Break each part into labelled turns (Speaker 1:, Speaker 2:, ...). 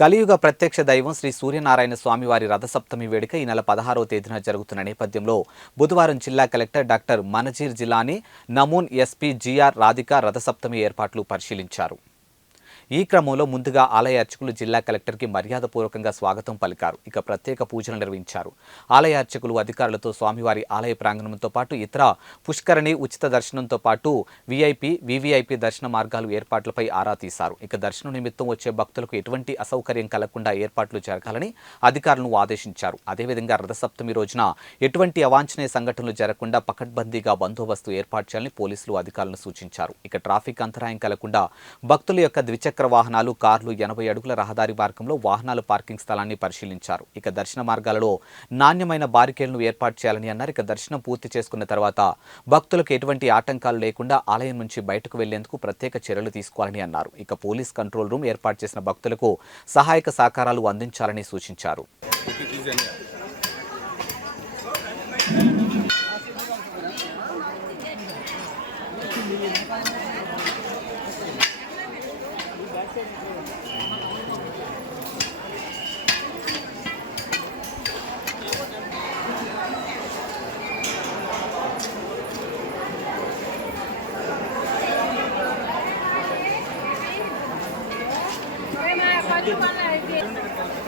Speaker 1: కలియుగ ప్రత్యక్ష దైవం శ్రీ సూర్యనారాయణ స్వామివారి రథసప్తమి వేడుక ఈ నెల పదహారవ తేదీన జరుగుతున్న నేపథ్యంలో బుధవారం జిల్లా collector doctor Manazir Jilani Namoon SP GR Radhika Rathasaptami ఏర్పాట్లు పరిశీలించారు. ఈ క్రమంలో ముందుగా ఆలయ అర్చకులు జిల్లా కలెక్టర్కి మర్యాదపూర్వకంగా స్వాగతం పలికారు. ఇక ప్రత్యేక పూజలు నిర్వహించారు. ఆలయ అర్చకులు అధికారులతో స్వామివారి ఆలయ ప్రాంగణంతో పాటు ఇతర పుష్కరణి ఉచిత దర్శనంతో పాటు విఐపి వివిఐపి దర్శన మార్గాలు ఏర్పాట్లపై ఆరా తీశారు. ఇక దర్శనం నిమిత్తం వచ్చే భక్తులకు ఎటువంటి అసౌకర్యం కలగకుండా ఏర్పాట్లు జరగాలని అధికారులను ఆదేశించారు. అదేవిధంగా రథసప్తమి రోజున ఎటువంటి అవాంఛనీయ సంఘటనలు జరగకుండా పకడ్బందీగా బందోబస్తు ఏర్పాటు చేయాలని పోలీసులు అధికారులను సూచించారు. ఇక ట్రాఫిక్ అంతరాయం కలగకుండా భక్తుల యొక్క ద్విచక్ర వాహనాలు కార్లు ఎనభై అడుగుల రహదారి మార్గంలో వాహనాల పార్కింగ్ స్థలాన్ని పరిశీలించారు. ఇక దర్శన మార్గాలలో నాణ్యమైన బారికేడ్లను ఏర్పాటు చేయాలని అన్నారు. ఇక దర్శనం పూర్తి చేసుకున్న తర్వాత భక్తులకు ఎటువంటి ఆటంకాలు లేకుండా ఆలయం నుంచి బయటకు వెళ్ళేందుకు ప్రత్యేక చర్యలు తీసుకోవాలని అన్నారు. ఇక పోలీస్ కంట్రోల్ రూమ్ ఏర్పాటు చేసిన భక్తులకు సహాయక సహకారాలు అందించాలని సూచించారు.
Speaker 2: You 这边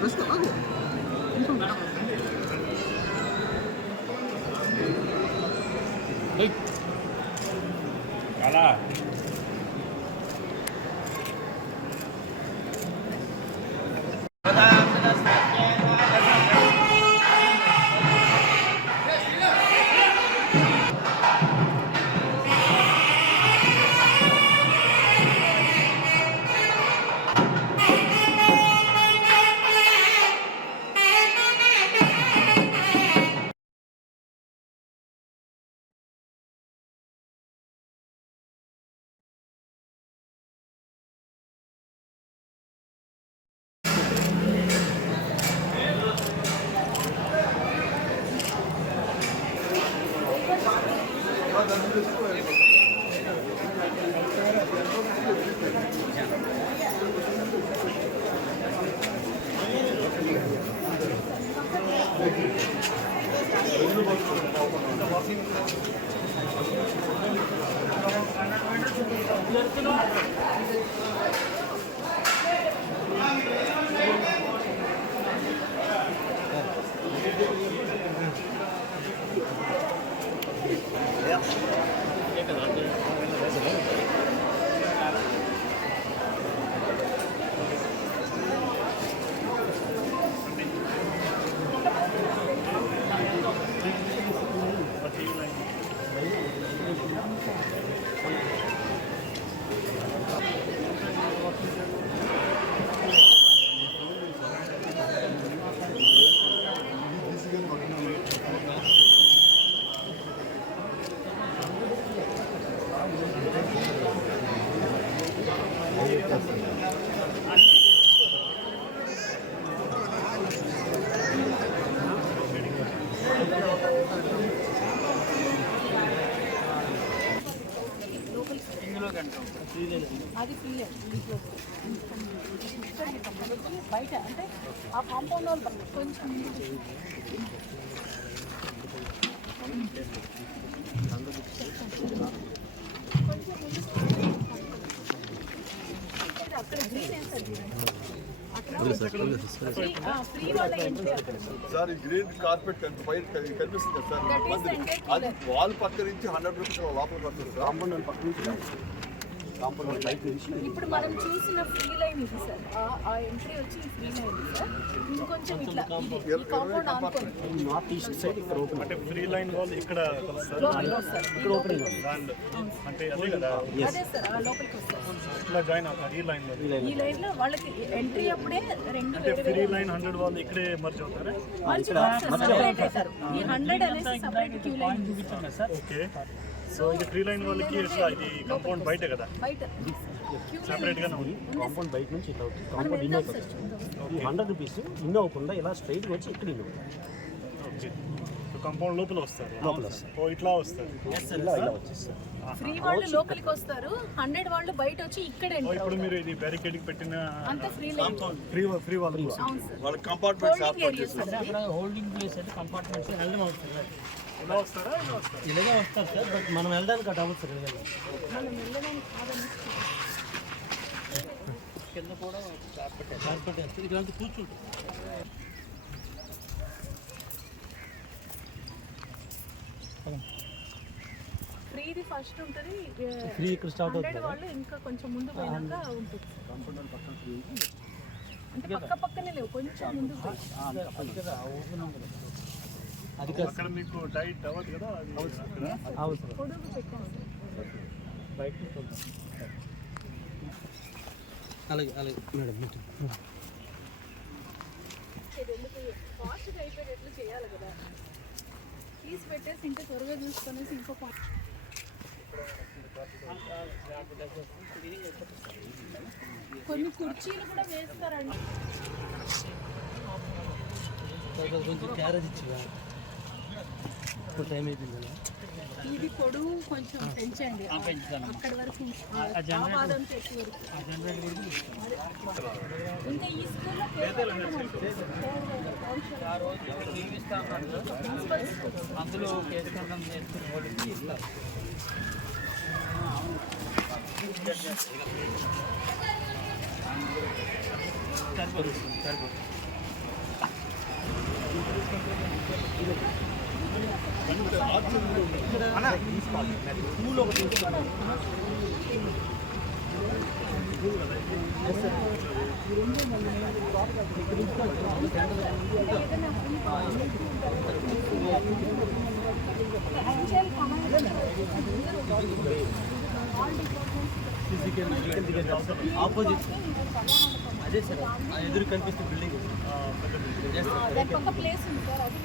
Speaker 2: Das ist eine Agro. Thank you.
Speaker 3: అది ఫ్రీ ఇంట్లో బయట అంటే ఆ కాంపౌండ్ వాళ్ళు కొంచెం ముందుకు అక్కడ గ్రీన్ వేస్తారు ఫ్రీ ఫ్రీ వాళ్ళ ఎంట్రీ అక్కడ
Speaker 4: సార్ ఈ గ్రీన్ కార్పెట్ కన్- పైన కని- కనిపిస్తుంది కదా సార్.
Speaker 3: That is
Speaker 4: మంది.
Speaker 3: scented
Speaker 4: అది వాల్ పక్క నుంచి హండ్రెడ్ రూపీస్ లోపల పడుతుంది. సార్
Speaker 2: కాంపౌండ్ పక్క నుంచి కాంపౌండ్ బయట నుంచి
Speaker 3: ఇప్పుడు మనం చూసిన ఫ్రీ లైన్ ఇది సార్. ఆ- ఎంట్రీ వచ్చి ఫ్రీ లైన్ సార్. ఇంకొంచెం ఇట్లా ఈ కాంపౌండ్ ఆనుకొని.
Speaker 2: నార్త్ ఈస్ట్ సైడ్ ఇక్కడ ఓపెన్
Speaker 5: అంటే ఫ్రీ లైన్ వాళ్ళు ఇక్కడ
Speaker 3: వస్తారు.
Speaker 5: దాంట్లో అంటే అదే కదా?
Speaker 3: అదే సార్ ఆ లోపలికి వస్తారు.
Speaker 5: ఇట్లా జాయిన్ అవుతారు ఈ లైన్. లో
Speaker 3: ఈ లైన్. లో వాళ్ళకి ఎంట్రీ అప్పుడే రెండు
Speaker 5: అంటే ఫ్రీ లైన్ హండ్రెడ్ వాళ్ళు ఇక్కడే మర్చి అవుతారు?
Speaker 3: సపరేట్ అవుతారు ఈ హండ్రెడ్ అనేసి separate queue line
Speaker 5: okay so ఇది ఫ్రీ లైన్ వాళ్ళకి ఇట్లా ఇది కాంపౌండ్ బయట కదా? సెపరేట్ గానే ఉంది.
Speaker 2: కాంపౌండ్ బయట నుంచి ఇట్లా అవుతుంది. కాంపౌండ్ ఇన్ అవుతుంది హండ్రెడ్ రూపీస్ ఇన్ అవ్వకుండా ఇలా స్ట్రైట్ వచ్చి ఇక్కడ ఇన్ అవుతుంది.
Speaker 5: ఓకే కాంపౌండ్ లోపల వస్తారు.
Speaker 2: లోపల వస్తారు.
Speaker 5: ఓ ఇట్లా వస్తారు.
Speaker 2: ఇలా ఇలా వచ్చేస్తారు
Speaker 3: ఫ్రీ వాళ్ళు లోపలికి వస్తారు. హండ్రెడ్ వాళ్ళు బయట వచ్చి ఇక్కడ
Speaker 5: ఇప్పుడు మీరు ఇది బ్యారికేడ్ పెట్టిన
Speaker 3: అంతా ఫ్రీ
Speaker 5: ఫ్రీ ఫ్రీ వాళ్ళు
Speaker 4: వాళ్ళ కంపార్ట్మెంట్స్
Speaker 3: హోల్డింగ్
Speaker 6: ప్లేస్ అయితే కంపార్ట్మెంట్స్ వెళ్ళడం అవుతుంది
Speaker 2: ఇలాగే వస్తారు సార్ బట్ మనం వెళ్ళడానికి అటు అవ్వదు సార్
Speaker 6: కింద కూడా కూర్చుంటుంది
Speaker 3: ఫ్రీది ఫస్ట్ ఉంటుంది
Speaker 2: ఫ్రీ ఇక్కడ స్టార్ట్
Speaker 3: హండ్రెడ్ వాళ్ళు ఇంకా కొంచెం ముందు పోయినాక ఉంటుంది అంటే పక్క పక్కనే లేవు కొంచెం పోయి.
Speaker 2: అది
Speaker 5: అక్కడ మీకు డైట్ అవ్వదు కదా అది అక్కడ.
Speaker 2: అవ్వదు సార్
Speaker 3: పొడుగు పెట్టాను
Speaker 2: బయట. అలాగే అలాగే. మేడం
Speaker 3: అయిపోయేటట్లు చేయాలి కదా. తీసి పెట్టేసి ఇంకా త్వరగా చూసుకొనేసి ఇంకో కొన్ని కుర్చీలు కూడా వేస్తారండి.
Speaker 2: కొంచెం క్యారేజ్ ఇచ్చిగా
Speaker 3: ఇది పొడుగు కొంచెం పెంచండి. అక్కడి వరకు ఆ పాదం చెట్టు వరకు. ఇంకా ఈ స్కూల్లో
Speaker 6: అందులో కేసుకుంటాం చేసుకుని వాళ్ళకి ఇస్తారు. సరిపోతుంది సరిపోతుంది.
Speaker 2: ఆపోజిట్ అదే సార్ ఎదురు కనిపిస్తుంది బిల్డింగ్
Speaker 3: ప్లేస్ ఉంది సార్ అది